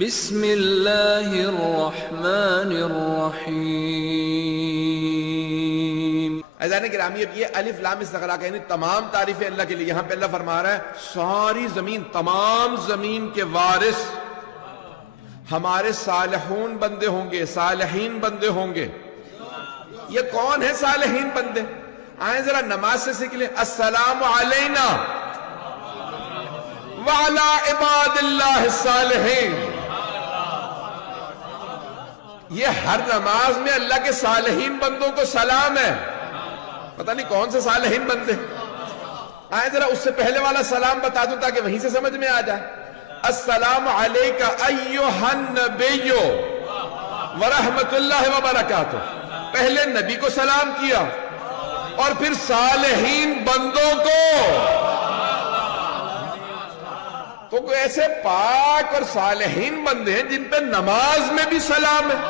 بسم اللہ الرحمن الرحیم۔ عزیزان گرامی، اب یہ الف لام استغراق ہے، یعنی تمام تعریفیں اللہ کے لیے۔ یہاں پہ اللہ فرما رہا ہے ساری زمین، تمام زمین کے وارث ہمارے صالحون بندے ہوں گے، صالحین بندے ہوں گے۔ یہ کون ہے صالحین بندے؟ آئیں ذرا نماز سے سیکھ لیں۔ السلام علینا وعلی عباد اللہ الصالحین۔ یہ ہر نماز میں اللہ کے صالحین بندوں کو سلام ہے۔ پتہ نہیں کون سے صالحین بندے۔ آئیں ذرا اس سے پہلے والا سلام بتا دوں تاکہ وہیں سے سمجھ میں آ جائے۔ السلام علیکہ ایھا النبی ورحمۃ اللہ وبرکاتہ۔ پہلے نبی کو سلام کیا اور پھر صالحین بندوں کو۔ تو کوئی ایسے پاک اور صالحین بندے ہیں جن پہ نماز میں بھی سلام ہے۔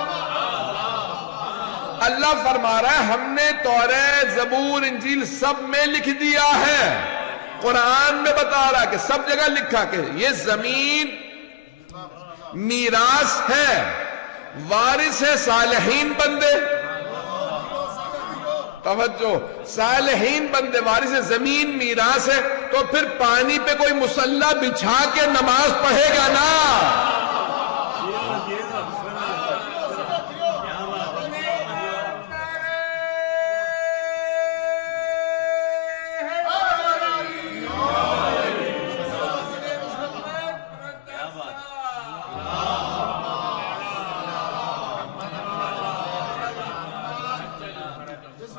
اللہ فرما رہا ہے ہم نے تورات، زبور، انجیل سب میں لکھ دیا ہے۔ قرآن میں بتا رہا کہ سب جگہ لکھا کہ یہ زمین میراث ہے، وارث ہے صالحین بندے۔ توجہ، صالحین بندے وارث ہے، زمین میراث ہے، تو پھر پانی پہ کوئی مصلی بچھا کے نماز پڑھے گا نا۔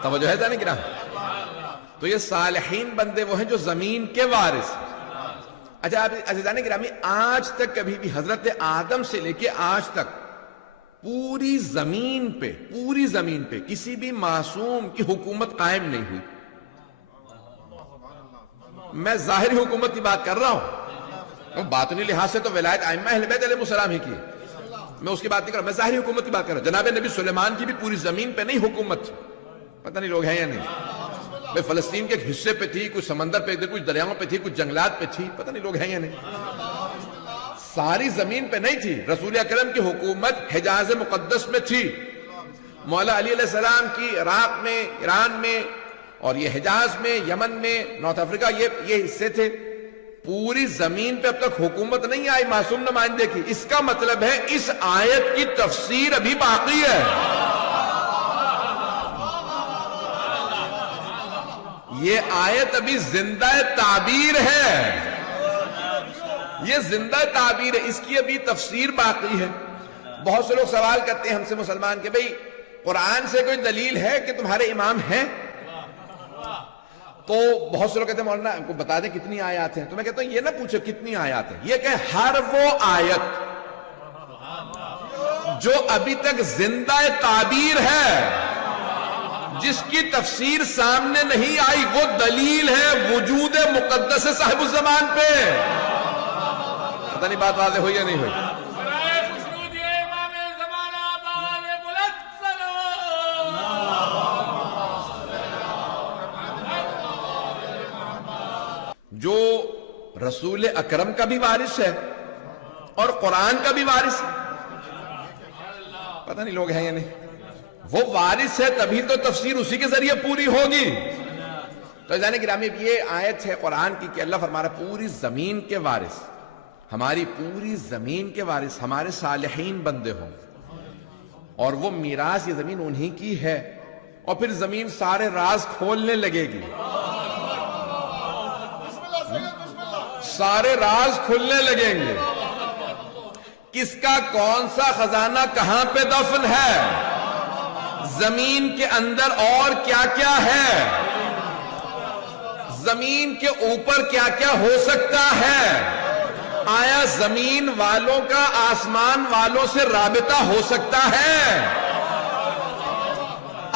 توجہ ہے جانے کی نا؟ تو یہ صالحین بندے وہ ہیں جو زمین کے وارث۔ اچھا عزیزان گرامی، آج تک کبھی بھی حضرت آدم سے لے کے آج تک پوری زمین پہ کسی بھی معصوم کی حکومت قائم نہیں ہوئی۔ میں ظاہری حکومت کی بات کر رہا ہوں، باطنی لحاظ سے تو ولایت ائمہ اہل بیت علیہ السلام ہی کی، میں اس کی بات نہیں کر رہا، میں ظاہری حکومت کی بات کر رہا ہوں۔ جناب نبی سلیمان کی بھی پوری زمین پہ نہیں حکومت تھی، پتہ نہیں لوگ ہیں یا نہیں۔ بھئی فلسطین کے ایک حصے پہ تھی، کچھ سمندر پہ تھی، کچھ دریاؤں پہ تھی، کچھ جنگلات پہ تھی، پتہ نہیں لوگ ہیں یا نہیں۔ ساری زمین پہ نہیں تھی۔ رسول اکرم کی حکومت حجاز مقدس میں تھی، مولا علی علیہ السلام کی عراق میں، ایران میں، اور یہ حجاز میں، یمن میں، نارتھ افریقہ، یہ حصے تھے۔ پوری زمین پہ اب تک حکومت نہیں آئی معصوم نمائندے کی۔ اس کا مطلب ہے اس آیت کی تفسیر ابھی باقی ہے۔ یہ آیت ابھی زندہ تعبیر ہے، یہ زندہ تعبیر ہے، اس کی ابھی تفسیر باقی ہے۔ بہت سے لوگ سوال کرتے ہیں ہم سے مسلمان کہ بھئی قرآن سے کوئی دلیل ہے کہ تمہارے امام ہیں؟ تو بہت سے لوگ کہتے ہیں مولانا ہم کو بتا دیں کتنی آیات ہیں۔ تو میں کہتا ہوں یہ نہ پوچھو کتنی آیات ہیں، یہ کہ ہر وہ آیت جو ابھی تک زندہ تعبیر ہے، جس کی تفسیر سامنے نہیں آئی، وہ دلیل ہے وجود مقدس صاحب الزمان پہ۔ پتہ نہیں بات واضح ہوئی یا نہیں ہوئی؟ جو رسول اکرم کا بھی وارث ہے اور قرآن کا بھی وارث ہے، پتہ نہیں لوگ ہیں یا نہیں؟ وہ وارث ہے تبھی تو تفسیر اسی کے ذریعے پوری ہوگی۔ تو عزیزان گرامی، یہ آیت ہے قرآن کی کہ اللہ فرما رہا ہے پوری زمین کے وارث، ہماری پوری زمین کے وارث ہمارے صالحین بندے ہوں، اور وہ میراث یہ زمین انہی کی ہے۔ اور پھر زمین سارے راز کھولنے لگے گی، سارے راز کھلنے لگیں گے، کس کا کون سا خزانہ کہاں پہ دفن ہے، زمین کے اندر اور کیا کیا ہے، زمین کے اوپر کیا کیا ہو سکتا ہے، آیا زمین والوں کا آسمان والوں سے رابطہ ہو سکتا ہے؟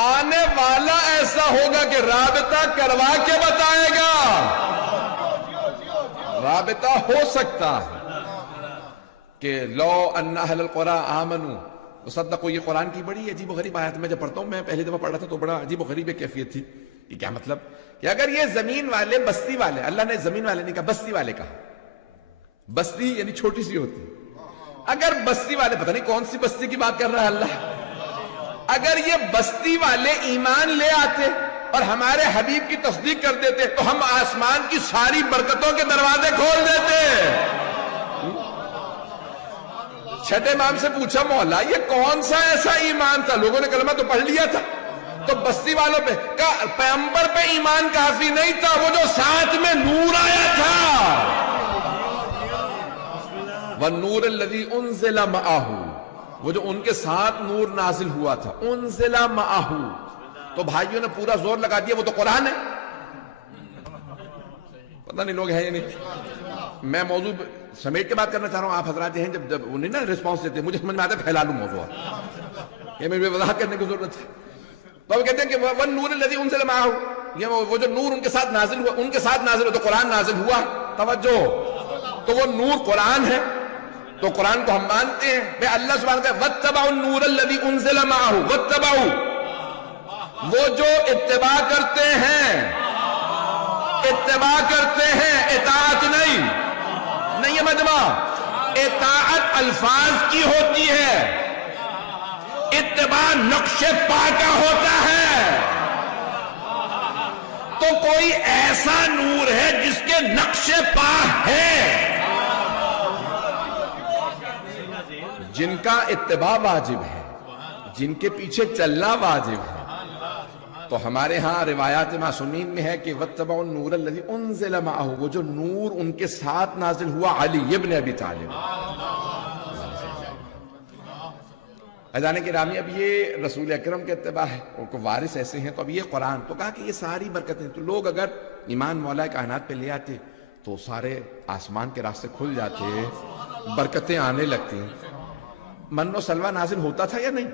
آنے والا ایسا ہوگا کہ رابطہ کروا کے بتائے گا، رابطہ ہو سکتا ہے کہ لو ان اہل القرى آمنوا وصدقوا۔ یہ قرآن کی بڑی عجیب و غریب آیت میں جب پڑھتا ہوں، میں پہلی دفعہ پڑھ رہا تھا تو بڑا عجیب و غریب کیفیت تھی۔ یہ کیا مطلب کہ اگر یہ زمین والے بستی والے، اللہ نے زمین والے نہیں کہا، بستی والے کہا، بستی یعنی چھوٹی سی ہوتی، اگر بستی والے، پتہ نہیں کون سی بستی کی بات کر رہا ہے اللہ، اگر یہ بستی والے ایمان لے آتے اور ہمارے حبیب کی تصدیق کر دیتے تو ہم آسمان کی ساری برکتوں کے دروازے کھول دیتے۔ چھٹے امام سے پوچھا مولا یہ کون سا ایسا ایمان تھا؟ لوگوں نے کلمہ تو پڑھ لیا تھا، تو بستی والوں پہ پیغمبر پہ ایمان کافی نہیں تھا، وہ جو ساتھ میں نور آیا تھا، وَالنُّورِ الَّذِي أُنزِلَ مَعَهُ، وہ جو ان کے ساتھ نور نازل ہوا تھا، انزل معہو، تو بھائیوں نے پورا زور لگا دیا وہ تو قرآن ہے۔ پتہ نہیں لوگ ہیں یا نہیں۔ میں موضوع سمیٹ کے بات کرنا چاہ رہا ہوں، آپ حضرات ہیں جب وہ نہیں نا ریسپانس دیتے، مجھے سمجھ میں آتا ہے پھیلا لوں موضوع، یہ میرے وضاحت کرنے کی ضرورت ہے۔ تو وہ کہتے ہیں کہ وَالنُّورِ الَّذِي أُنزِلَ مَعَهُ، یہ وہ جو نور ان کے ساتھ نازل ہوا، ان کے ساتھ نازل ہوا تو قرآن نازل ہوا، توجہ، تو وہ نور قرآن ہے، تو قرآن کو ہم مانتے ہیں۔ میں اللہ سبحانہ وتعالی وَاتَّبَعُوا النُّورَ الَّذِي أُنزِلَ مَعَهُ، وَاتَّبَعُوا، وہ جو اتباع کرتے ہیں، اتباع کرتے ہیں، اطاعت نہیں ہے مجمع، اطاعت الفاظ کی ہوتی ہے، اتباع نقش پا کا ہوتا ہے۔ تو کوئی ایسا نور ہے جس کے نقش پا ہے، جن کا اتباع واجب ہے، جن کے پیچھے چلنا واجب ہے۔ تو ہمارے ہاں روایات معصومین میں ہے کہ وَاتَّبَعُوا النُّورَ الَّذِي أُنزِلَ مَعَهُ، وہ جو نور ان کے ساتھ نازل ہوا، علی ابن ابی طالب۔ عزیزان گرامی، اب یہ رسول اکرم کے اتباع ہے، ان کو وارث ایسے ہیں، تو اب یہ قرآن، تو کہا کہ یہ ساری برکتیں، تو لوگ اگر ایمان مولا کائنات پہ لے آتے تو سارے آسمان کے راستے کھل جاتے، برکتیں آنے لگتی۔ من و سلوہ نازل ہوتا تھا یا نہیں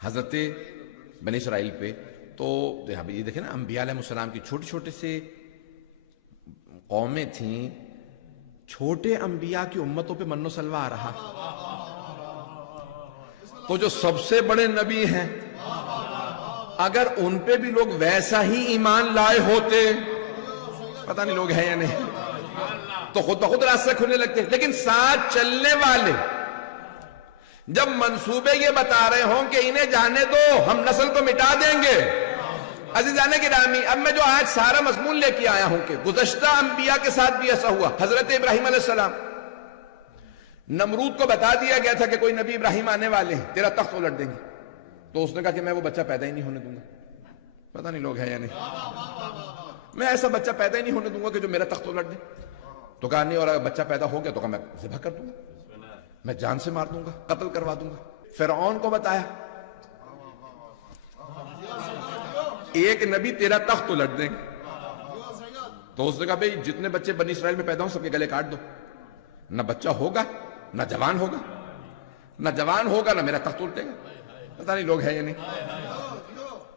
حضرت بنی اسرائیل پہ؟ تو یہ دیکھیں نا، انبیاء علیہ السلام کی چھوٹے چھوٹے سے قومیں تھیں، چھوٹے انبیاء کی امتوں پہ من و سلوہ آ رہا، تو جو سب سے بڑے نبی ہیں اگر ان پہ بھی لوگ ویسا ہی ایمان لائے ہوتے، پتہ نہیں لوگ ہیں یا نہیں، تو خود بخود راستے کھلنے لگتے۔ لیکن ساتھ چلنے والے جب منصوبے یہ بتا رہے ہوں کہ انہیں جانے دو، ہم نسل کو مٹا دیں گے۔ عزیزان گرامی، اب میں جو آج سارا مضمون لے کے آیا ہوں کہ گزشتہ انبیاء کے ساتھ بھی ایسا ہوا۔ حضرت ابراہیم علیہ السلام، نمرود کو بتا دیا گیا تھا کہ کوئی نبی ابراہیم آنے والے ہیں، تیرا تخت الٹ دیں گے، تو اس نے کہا کہ میں وہ بچہ پیدا ہی نہیں ہونے دوں گا۔ پتہ نہیں لوگ ہیں یا نہیں، میں ایسا بچہ پیدا ہی نہیں ہونے دوں گا کہ جو میرا تخت الٹ دے۔ تو کہا نہیں، اور اگر بچہ پیدا ہو گیا تو کہا میں ذبح کر دوں گا، میں جان سے مار دوں گا، قتل کروا دوں گا۔ فرعون کو بتایا ایک نبی تیرا تخت الٹ دیں گے، تو اس نے کہا بھئی جتنے بچے بنی اسرائیل میں پیدا ہوں سب کے گلے کاٹ دو، نہ بچہ ہوگا نہ جوان ہوگا، نہ جوان ہوگا نہ میرا تخت الٹے گا۔ پتہ نہیں لوگ ہیں یا نہیں۔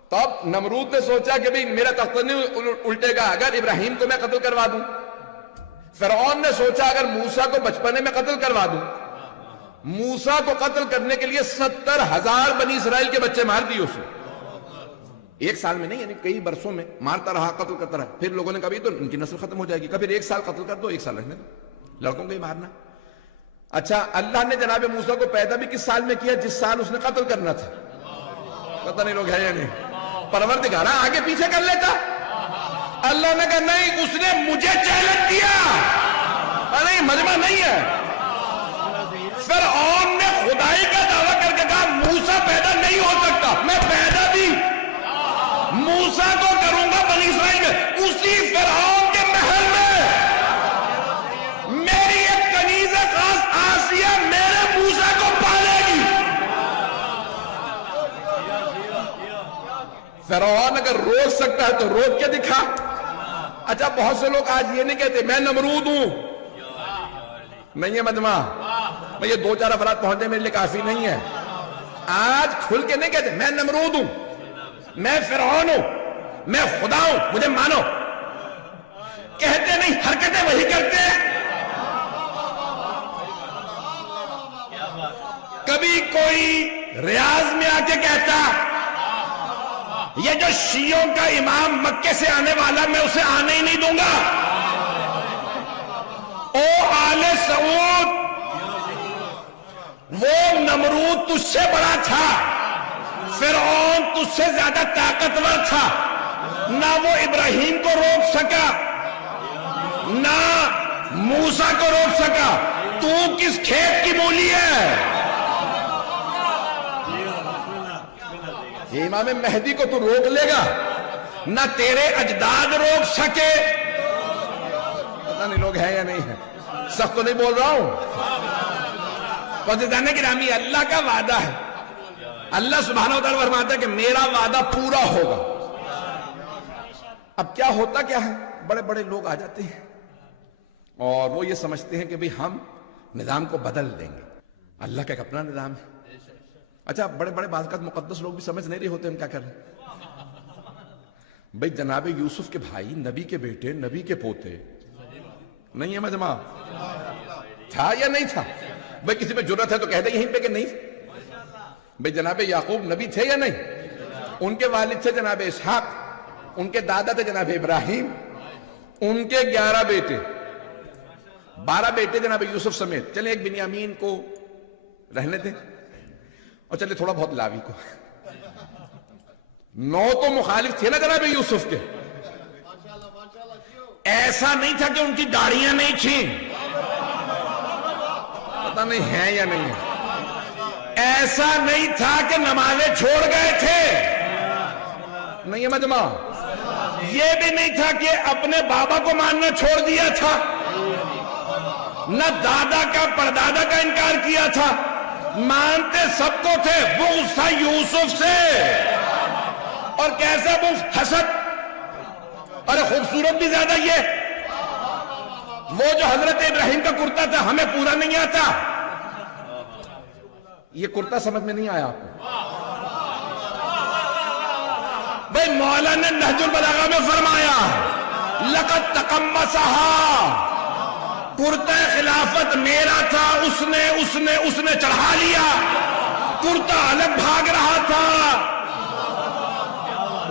تو اب نمرود نے سوچا کہ بھئی میرا تخت نہیں الٹے گا اگر ابراہیم کو میں قتل کروا دوں۔ فرعون نے سوچا اگر موسیٰ کو بچپنے میں قتل کروا دوں۔ موسیٰ کو قتل کرنے کے لیے 70,000 بنی اسرائیل کے بچے مار دیے اسے، ایک سال میں نہیں، یعنی کئی برسوں میں مارتا رہا، قتل کرتا رہا۔ پھر لوگوں نے کہا تو ان کی نسل ختم ہو جائے گی، کہا پھر ایک سال قتل کر دو، ایک سال رہنے دو، لڑکوں کو ہی مارنا۔ اچھا، اللہ نے جناب موسیٰ کو پیدا بھی کس سال میں کیا؟ جس سال اس نے قتل کرنا تھا۔ پتہ نہیں لوگ ہے یا نہیں۔ پروردگارہ آگے پیچھے کر لیتا، اللہ نے کہا نہیں، اس نے مجھے چیلنج دیا۔ نہیں، مجمع نہیں ہے، فرعون نے خدائی کا دعویٰ کر کے کہا موسیٰ پیدا نہیں ہو سکتا، میں پیدا بھی موسیٰ کو کروں گا بنی اسرائیل میں، اسی فرعون کے محل میں میری ایک کنیز خاص آسیہ میرے موسیٰ کو پالے گی۔ فرعون اگر روک سکتا ہے تو روک کے دکھا۔ اچھا، بہت سے لوگ آج یہ نہیں کہتے میں نمرود ہوں، نہیں ہے مجمع، میں یہ 2-4 افراد پہنچے میرے لیے کافی نہیں ہے۔ آج کھل کے نہیں کہتے میں نمرود ہوں، میں فرعون ہوں، میں خدا ہوں، مجھے مانو، کہتے نہیں، حرکتیں وہی کرتے ہیں۔ کبھی کوئی ریاض میں آ کے کہتا یہ جو شیعوں کا امام مکے سے آنے والا میں اسے آنے ہی نہیں دوں گا، او آل سعود، وہ نمرود تجھ سے بڑا تھا، فرعون تجھ سے زیادہ طاقتور تھا، نہ وہ ابراہیم کو روک سکا نہ موسیٰ کو روک سکا، تو کس کھیت کی مولی ہے؟ یہ امام مہدی کو تو روک لے گا، نہ تیرے اجداد روک سکے۔ پتہ نہیں لوگ ہیں یا نہیں ہیں، سخت تو نہیں بول رہا ہوں۔ عزیزان گرامی، اللہ کا وعدہ ہے، اللہ سبحانہ و تعالیٰ فرماتا ہے کہ میرا وعدہ پورا ہوگا۔ اب کیا ہوتا کیا ہے، بڑے بڑے لوگ آ جاتے ہیں اور وہ یہ سمجھتے ہیں کہ بھئی ہم نظام کو بدل دیں گے، اللہ کا ایک اپنا نظام ہے۔ اچھا، بڑے بڑے بعض اوقات مقدس لوگ بھی سمجھ نہیں رہے ہوتے ہم کیا کر رہے ہیں۔ بھئی جناب یوسف کے بھائی، نبی کے بیٹے، نبی کے پوتے، نہیں ہے مجمع، تھا یا نہیں تھا؟ بھئی کسی پہ جرت ہے تو کہہ دے یہیں پہ کہ نہیں۔ بھئی جناب یعقوب نبی تھے یا نہیں؟ ان کے والد تھے جناب اسحاق، ان کے دادا تھے جناب ابراہیم، ان کے 11 بیٹے، 12 بیٹے جناب یوسف سمیت۔ چلیں ایک بنیامین کو رہنے دیں اور چلے تھوڑا بہت لاوی کو، 9 تو مخالف تھے نا جناب یوسف کے۔ ایسا نہیں تھا کہ ان کی داڑیاں نہیں تھیں، پتہ نہیں ہیں یا نہیں ہے۔ ایسا نہیں تھا کہ نمازیں چھوڑ گئے تھے، نہیں ہے مجمع۔ یہ بھی نہیں تھا کہ اپنے بابا کو ماننا چھوڑ دیا تھا، نہ دادا کا پردادا کا انکار کیا تھا، مانتے سب کو تھے۔ بغض تھا یوسف سے، اور کیسا بغض؟ حسد۔ ارے خوبصورت بھی زیادہ یہ، وہ جو حضرت ابراہیم کا کرتا تھا ہمیں پورا نہیں آتا، یہ کرتا سمجھ میں نہیں آیا آپ کو؟ بھئی مولا نے نہج البلاغہ میں فرمایا لقد تقمصها، کرتا خلافت میرا تھا، اس نے چڑھا لیا، کرتا الگ بھاگ رہا تھا،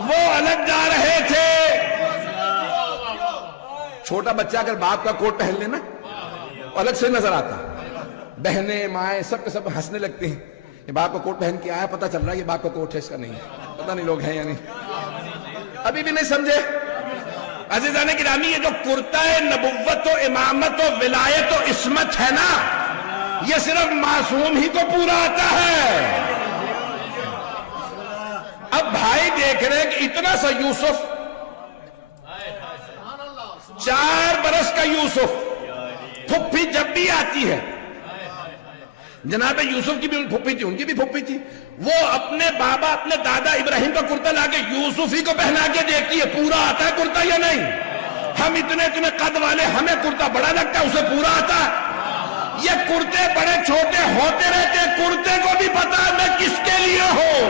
وہ الگ جا رہے تھے۔ چھوٹا بچہ اگر باپ کا کوٹ پہن لینا الگ سے نظر آتا، بہنیں مائیں سب کے سب ہنسنے لگتے ہیں، یہ باپ کا کوٹ پہن کے آیا، پتہ چل رہا ہے یہ باپ کا کوٹ ہے، اس کا نہیں ہے۔ پتہ نہیں لوگ ہیں یا نہیں، ابھی بھی نہیں سمجھے۔ عزیزان گرامی، یہ جو کرتا ہے نبوت و امامت و ولایت و عصمت ہے نا، یہ صرف معصوم ہی کو پورا آتا ہے۔ اب بھائی دیکھ رہے ہیں کہ اتنا سا یوسف، 4 برس کا یوسف، پھپھی جب بھی آتی ہے، جناب یوسف کی بھی پھپھی تھی، ان کی بھی پھپھی تھی، وہ اپنے بابا اپنے دادا ابراہیم کا کرتا لا کے یوسف ہی کو پہنا کے دیکھتی ہے پورا آتا ہے کرتا یا نہیں۔ ہم اتنے قد والے، ہمیں کرتا بڑا لگتا ہے، اسے پورا آتا ہے۔ یہ کرتے بڑے چھوٹے ہوتے رہتے، کرتے کو بھی پتا ہے میں کس کے لیے ہوں۔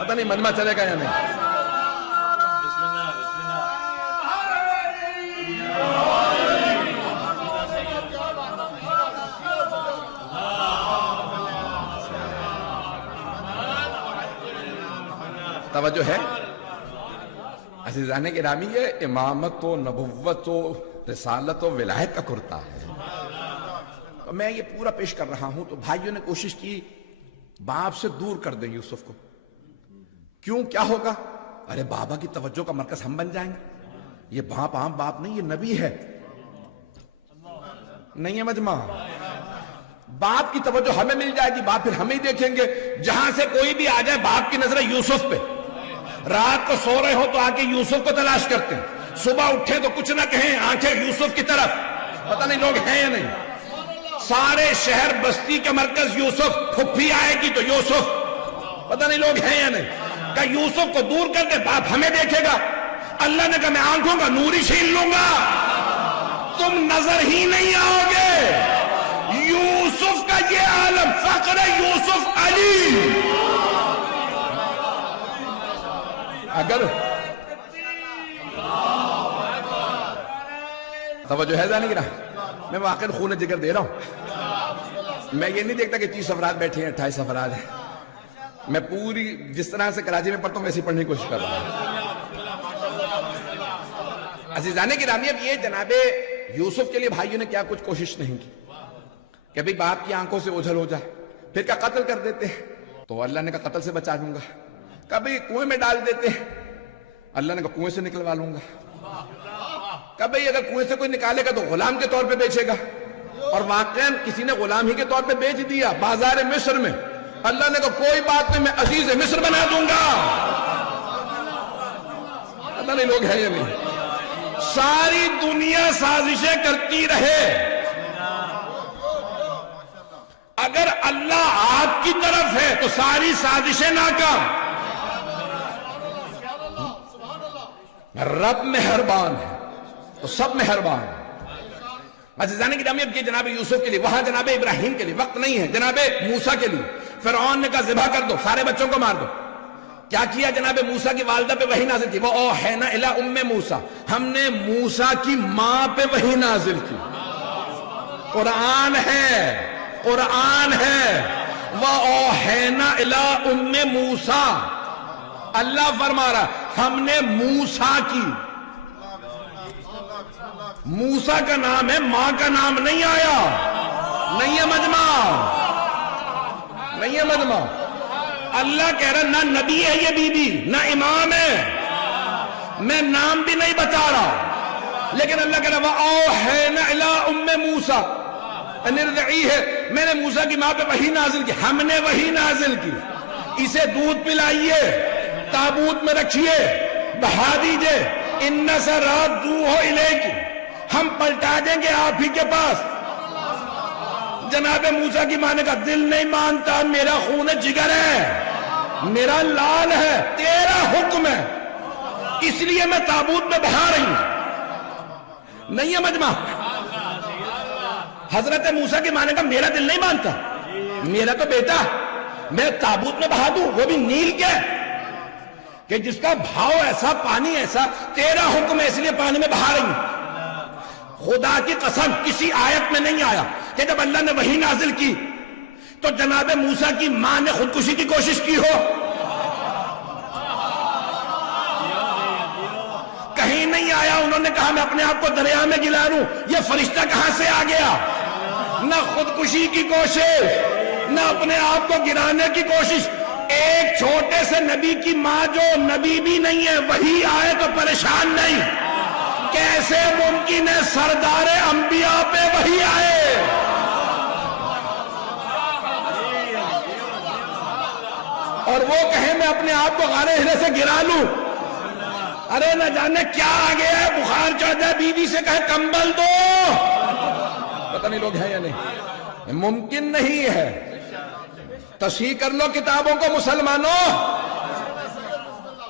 پتہ نہیں منما چلے گا یا نہیں۔ توجہ ہے عزیزان گرامی، یہ امامت و نبوت و رسالت و ولایت کا کرتا ہے۔ میں یہ پورا پیش کر رہا ہوں تو بھائیوں نے کوشش کی باپ سے دور کر دیں یوسف کو۔ کیوں، کیا ہوگا؟ ارے بابا کی توجہ کا مرکز ہم بن جائیں گے، یہ باپ عام باپ نہیں، یہ نبی ہے، نہیں ہے مجمع۔ باپ کی توجہ ہمیں مل جائے گی، باپ پھر ہمیں دیکھیں گے، جہاں سے کوئی بھی آ جائے باپ کی نظر یوسف پہ۔ رات کو سو رہے ہو تو آ کے یوسف کو تلاش کرتے ہیں، صبح اٹھے تو کچھ نہ کہیں، آنکھیں یوسف کی طرف۔ پتہ نہیں لوگ ہیں یا نہیں۔ سارے شہر بستی کا مرکز یوسف، پھپھی آئے گی تو یوسف، پتہ نہیں لوگ ہیں یا نہیں۔ کہ یوسف کو دور کر کے باپ ہمیں دیکھے گا۔ اللہ نے کہا میں آنکھوں کا نور ہی چھین لوں گا، تم نظر ہی نہیں آؤ گے۔ یوسف کا یہ عالم، فقر یوسف علی۔ اگر توجہ ہے جانے کی نا، میں واقعی خون جگر دے رہا ہوں۔ میں یہ نہیں دیکھتا کہ 30 افراد بیٹھے ہیں، 28 افراد ہیں۔ میں پوری جس طرح سے کراچی میں پڑھتا ہوں ویسے پڑھنے کی کوشش کر رہا ہوں۔ عزیزان گرامی، اب یہ جناب یوسف کے لیے بھائیوں نے کیا کچھ کوشش نہیں کی کہ بھئی باپ کی آنکھوں سے اوجھل ہو جائے، پھر کیا قتل کر دیتے ہیں، تو اللہ نے کہا قتل سے بچا دوں گا، کبھی کنویں میں ڈال دیتے ہیں، اللہ نے کہا کنویں سے نکلوا لوں گا، کبھی اگر کنویں سے کوئی نکالے گا تو غلام کے طور پہ بیچے گا، اور واقعاً کسی نے غلام ہی کے طور پہ بیچ دیا بازار مصر میں، اللہ نے کہا کوئی بات نہیں، میں عزیز مصر بنا دوں گا۔ پتہ نہیں لوگ ہیں یا نہیں، ساری دنیا سازشیں کرتی رہے، اگر اللہ آپ کی طرف ہے تو ساری سازشیں ناکام۔ رب مہربان ہے تو سب مہربان ہے۔ عزیزان گرامی، اب یہ جناب یوسف کے لیے، وہاں جناب ابراہیم کے لیے وقت نہیں ہے، جناب موسیٰ کے لیے فرعون نے کہا ذبح کر دو، سارے بچوں کو مار دو۔ کیا کیا جناب موسیٰ کی والدہ پہ وحی نازل کی، وہ اوحینا الی ام موسیٰ، ہم نے موسیٰ کی ماں پہ وحی نازل کی۔ قرآن ہے، قرآن ہے، وہ اوحینا الی ام موسیٰ، اللہ فرما رہا ہم نے موسیٰ کی، موسیٰ کا نام ہے، ماں کا نام نہیں آیا، نہیں ہے مجمع، نہیں ہے مجمع۔ اللہ کہہ رہا نہ نبی ہے یہ بی بی، نہ امام ہے، میں نام بھی نہیں بتا رہا، لیکن اللہ کہہ رہا وَأَوْحَيْنَا إِلَىٰ أُمِّ مُوسَىٰ أَنِ ارْضِعِيهِ، میں نے موسیٰ کی ماں پہ وحی نازل کی، ہم نے وحی نازل کی، اسے دودھ پلائیے، تابوت میں رکھیے، بہا دیجئے، اِنَّ سَرَادُوهُ إِلَيْكِ، ہم پلٹا دیں گے آپ ہی کے پاس۔ جناب موسیٰ کی ماں نے کہا دل نہیں مانتا، میرا خون جگر ہے، میرا لال ہے، تیرا حکم ہے، اس لیے میں تابوت میں بہا رہی ہوں، نہیں ہے مجمع۔ حضرت موسیٰ کی ماں نے کہا میرا دل نہیں مانتا، میرا تو بیٹا میں تابوت میں بہا دوں، وہ بھی نیل کے، کہ جس کا بھاؤ ایسا، پانی ایسا، تیرا حکم ہے اس لیے پانی میں بہا رہی ہوں۔ خدا کی قسم کسی آیت میں نہیں آیا کہ جب اللہ نے وحی نازل کی تو جناب موسیٰ کی ماں نے خودکشی کی کوشش کی ہو، کہیں نہیں آیا۔ انہوں نے کہا میں اپنے آپ کو دریا میں گلا لوں، یہ فرشتہ کہاں سے آ گیا؟ نہ خودکشی کی کوشش، نہ اپنے آپ کو گرانے کی کوشش۔ ایک چھوٹے سے نبی کی ماں جو نبی بھی نہیں ہے، وحی آئے تو پریشان نہیں، کیسے ممکن ہے سردار انبیاء پہ وحی آئے؟ اور وہ کہیں میں اپنے آپ کو غار ہرے سے گرا لوں، ارے نہ جانے کیا آ گیا ہے، بخار چڑھ جائے، بیوی سے کہے کمبل دو، پتہ نہیں لوگ ہیں یا نہیں، ممکن نہیں ہے۔ تصحیح کر لو کتابوں کو مسلمانوں،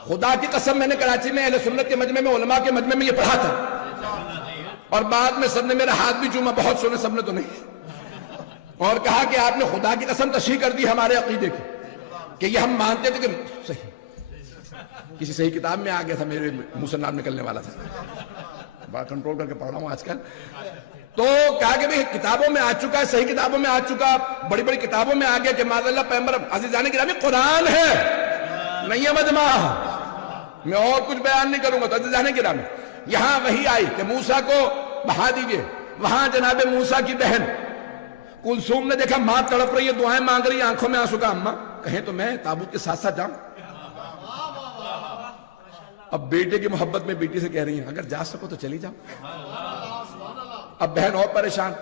خدا کی قسم میں نے کراچی میں اہل سنت کے مجمع میں، علماء کے مجمع میں یہ پڑھا تھا، اور بعد میں سب نے میرا ہاتھ بھی چوما، بہت سنے، سب نے تو نہیں، اور کہا کہ آپ نے خدا کی قسم تصحیح کر دی ہمارے عقیدے کی، کہ یہ ہم مانتے تھے کہ صحیح، کسی صحیح کتاب میں آ گیا تھا، میرے منہ سے نام نکلنے والا تھا، بڑا کنٹرول کر کے پڑھ رہا ہوں آج کل۔ تو کہا کہ بھئی کتابوں میں آ چکا ہے، صحیح کتابوں میں آ چکا، بڑی بڑی کتابوں میں آ گیا کہ معاذ اللہ پیغمبر۔ عزیزان گرامی قرآن ہے، نہیں ہے مجمع، میں اور کچھ بیان نہیں کروں گا۔ تو عزیزان گرامی یہاں وحی آئی کہ موسیٰ کو بہا دیجئے، وہاں جناب موسیٰ کی بہن کلثوم نے دیکھا ماں تڑپ رہی ہے، دعائیں مانگ رہی ہے، آنکھوں میں آنسو کا، اماں کہیں تو میں تابوت کے ساتھ ساتھ جاؤں۔ اب بیٹے کی محبت میں بیٹی سے کہہ رہی ہیں اگر جا سکو تو چلی جاؤ۔ اب بہن اور پریشان،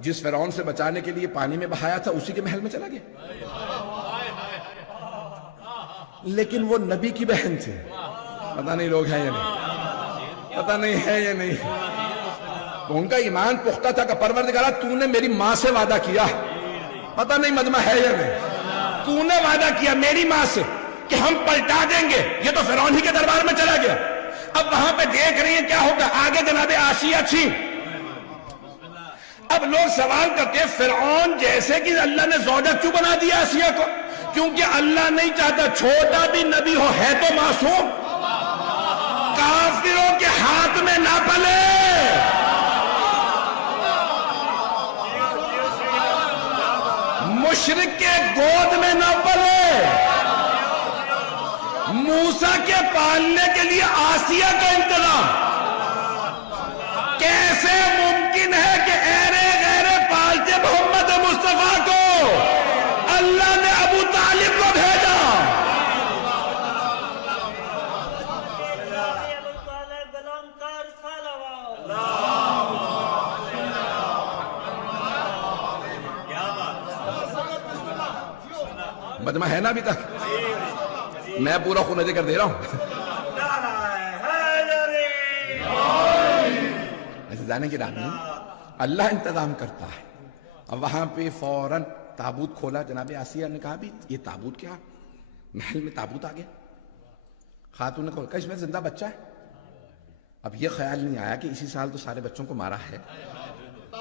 جس فرعون سے بچانے کے لیے پانی میں بہایا تھا اسی کے محل میں چلا گیا، لیکن وہ نبی کی بہن تھی، پتہ نہیں لوگ ہیں یا نہیں، پتہ نہیں ہے یا نہیں، تو ان کا ایمان پختہ تھا کہ پروردگارہ تو نے میری ماں سے وعدہ کیا، پتہ نہیں مجمع ہے یا نہیں، تو نے وعدہ کیا میری ماں سے کہ ہم پلٹا دیں گے، یہ تو فرعون ہی کے دربار میں چلا گیا۔ اب وہاں پہ دیکھ رہی ہیں کیا ہوگا آگے، جناب آسیہ تھی۔ اب لوگ سوال کرتے ہیں فرعون جیسے کہ اللہ نے زوجہ کیوں بنا دیا آسیہ کو؟ کیونکہ اللہ نہیں چاہتا چھوٹا بھی نبی ہو، ہے تو معصوم، کافروں کے ہاتھ میں نہ پلے۔ مشرک کے گود میں نہ پلے۔ موسیٰ کے پالنے کے لیے آسیہ کا انتظام کیسے مجمع ہے نا ابھی تک؟ میں پورا خون ذکر دے رہا ہوں. ایسے جانے کی رامی اللہ انتظام کرتا ہے. اب وہاں پہ فوراً تابوت کھولا. جناب آسیہ نے کہا بھی یہ تابوت کیا؟ محل میں تابوت آ گیا. خاتون نے کہا اس میں زندہ بچہ ہے. اب یہ خیال نہیں آیا کہ اسی سال تو سارے بچوں کو مارا ہے.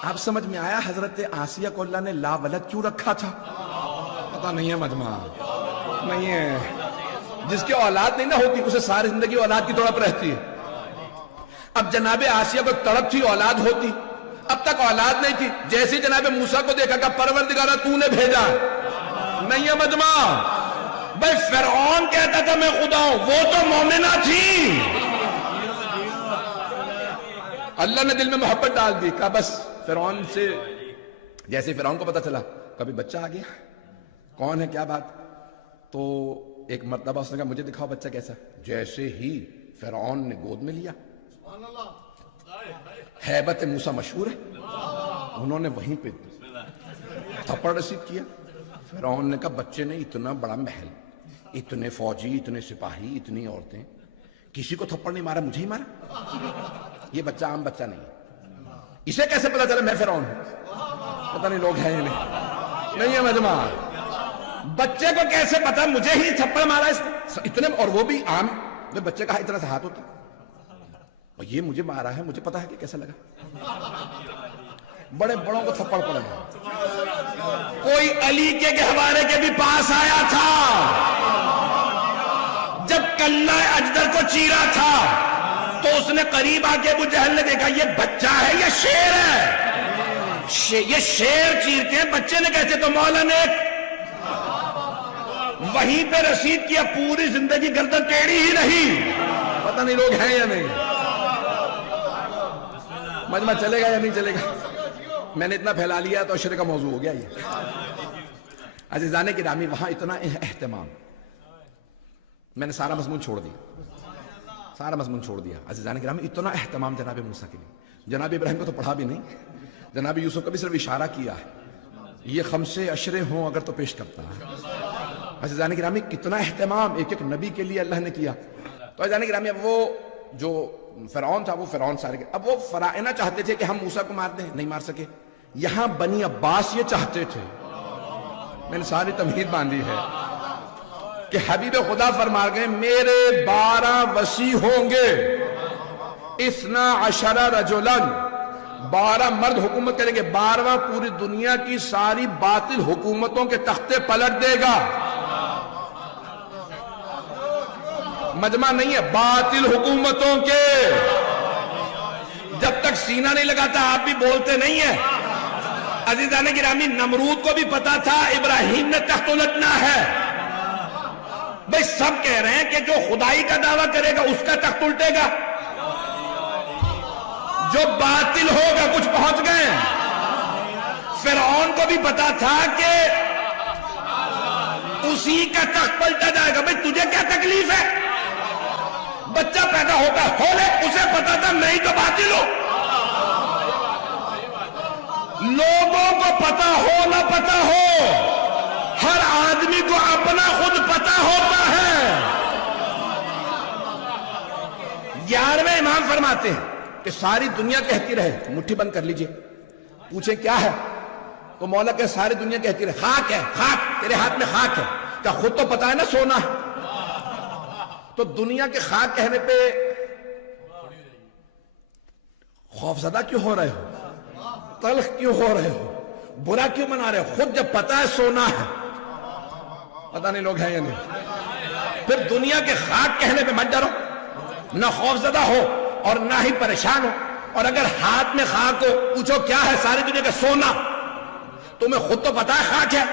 اب سمجھ میں آیا حضرت آسیہ کو اللہ نے لا ولد کیوں رکھا تھا. پتہ نہیں ہے مجمع نہیں ہے. جس کی اولاد نہیں نہ ہوتی اسے ساری زندگی اولاد کی تڑپ رہتی ہے. اب جناب آسیہ کو تڑپ تھی اولاد ہوتی. اب تک اولاد نہیں تھی. جیسے جناب موسیٰ کو دیکھا کہ پروردگارہ تو نے بھیجا. نہیں ہے مجمع. بھائی فرعون کہتا تھا میں خدا ہوں, وہ تو مومنہ تھی. اللہ نے دل میں محبت ڈال دی. کہا بس فرعون سے جیسے فرعون کو پتا چلا کبھی بچہ آ گیا, کون ہے کیا بات, تو ایک مرتبہ اس نے کہا مجھے دکھاؤ بچہ کیسا. جیسے ہی فرعون نے گود میں لیا, ہیبت موسیٰ مشہور ہے, انہوں نے وہیں پہ تھپڑ رسید کیا. فرعون نے کہا بچے نے اتنا بڑا محل, اتنے فوجی, اتنے سپاہی, اتنی عورتیں, کسی کو تھپڑ نہیں مارا, مجھے ہی مارا. یہ بچہ عام بچہ نہیں. اسے کیسے پتا چلا میں فرعون ہوں؟ پتہ نہیں لوگ ہیں یا نہیں ہے مجمع. بچے کو کیسے پتا مجھے ہی تھپڑ مارا اس نے اتنے, اور وہ بھی عام. بچے کا اتنا سا ہاتھ ہوتا اور یہ مجھے مارا ہے, مجھے پتا ہے کہ کیسا لگا. بڑے بڑوں کو تھپڑ پڑے. کوئی علی کے گہوارے کے بھی پاس آیا تھا جب کلہ اجدر کو چیرا تھا, تو اس نے قریب آ کے ابو جہل نے دیکھا یہ بچہ ہے یا شیر ہے. یہ شیر چیرتے ہیں, بچے نے کہتے. تو مولا نے وہیں پہ رسید کیا, پوری زندگی گردن ٹیڑھی ہی نہیں. پتہ نہیں لوگ ہیں یا نہیں. مجمع چلے گا یا نہیں چلے گا؟ میں نے اتنا پھیلا لیا تو عشرے کا موضوع ہو گیا یہ. عزیزانے کی رامی وہاں اتنا اہتمام. میں نے سارا مضمون چھوڑ دیا. عزیزانے کی رامی اتنا اہتمام جناب موسیٰ کے لیے. جناب ابراہیم کو تو پڑھا بھی نہیں, جناب یوسف کو بھی صرف اشارہ کیا ہے. یہ خمسے عشرے ہوں اگر تو پیش کرتا ہے. عزیزانے کی رامی کتنا اہتمام ایک ایک نبی کے لیے اللہ نے کیا. تو عزیزانے کی رامی اب وہ جو فرعون تھا وہ فرعون سارے, اب وہ فرائنہ چاہتے تھے کہ ہم موسیٰ کو مار دیں, نہیں مار سکے. یہاں بنی عباس یہ چاہتے تھے, میں نے ساری تمہید باندھی ہے کہ حبیب خدا فرما گئے میرے 12 وصی ہوں گے, 12 رجلاً, 12 مرد حکومت کریں گے. 12واں پوری دنیا کی ساری باطل حکومتوں کے تختے پلٹ دے گا. مجمع نہیں ہے, باطل حکومتوں کے. جب تک سینہ نہیں لگاتا آپ بھی بولتے نہیں ہیں. عزیزان گرامی نمرود کو بھی پتا تھا ابراہیم نے تخت الٹنا ہے. بھئی سب کہہ رہے ہیں کہ جو خدائی کا دعویٰ کرے گا اس کا تخت الٹے گا, جو باطل ہوگا. کچھ پہنچ گئے. فرعون کو بھی پتا تھا کہ اسی کا تخت پلٹا جائے گا. بھئی تجھے کیا تکلیف ہے, بچہ پیدا ہوتا ہو لے, اسے پتا تھا میں ہی تو باطل ہوں. لوگوں کو پتا ہو نہ پتا ہو, ہر آدمی کو اپنا خود پتا ہوتا ہے. 11ویں امام فرماتے ہیں کہ ساری دنیا کہتی رہے, مٹھی بند کر لیجئے, پوچھیں کیا ہے, تو مولا کہ ساری دنیا کہتی رہے خاک ہے, خاک, تیرے ہاتھ میں خاک ہے. کیا خود تو پتا ہے نا سونا ہے, تو دنیا کے خاک کہنے پہ خوفزدہ کیوں ہو رہے ہو, تلخ کیوں ہو رہے ہو, برا کیوں منا رہے ہو؟ خود جب پتا ہے سونا ہے. پتہ نہیں لوگ ہیں یا نہیں. پھر دنیا کے خاک کہنے پہ مت ڈرو, نہ خوفزدہ ہو اور نہ ہی پریشان ہو. اور اگر ہاتھ میں خاک ہو, پوچھو کیا ہے, ساری دنیا کا سونا. تمہیں خود تو پتا ہے خاک ہے,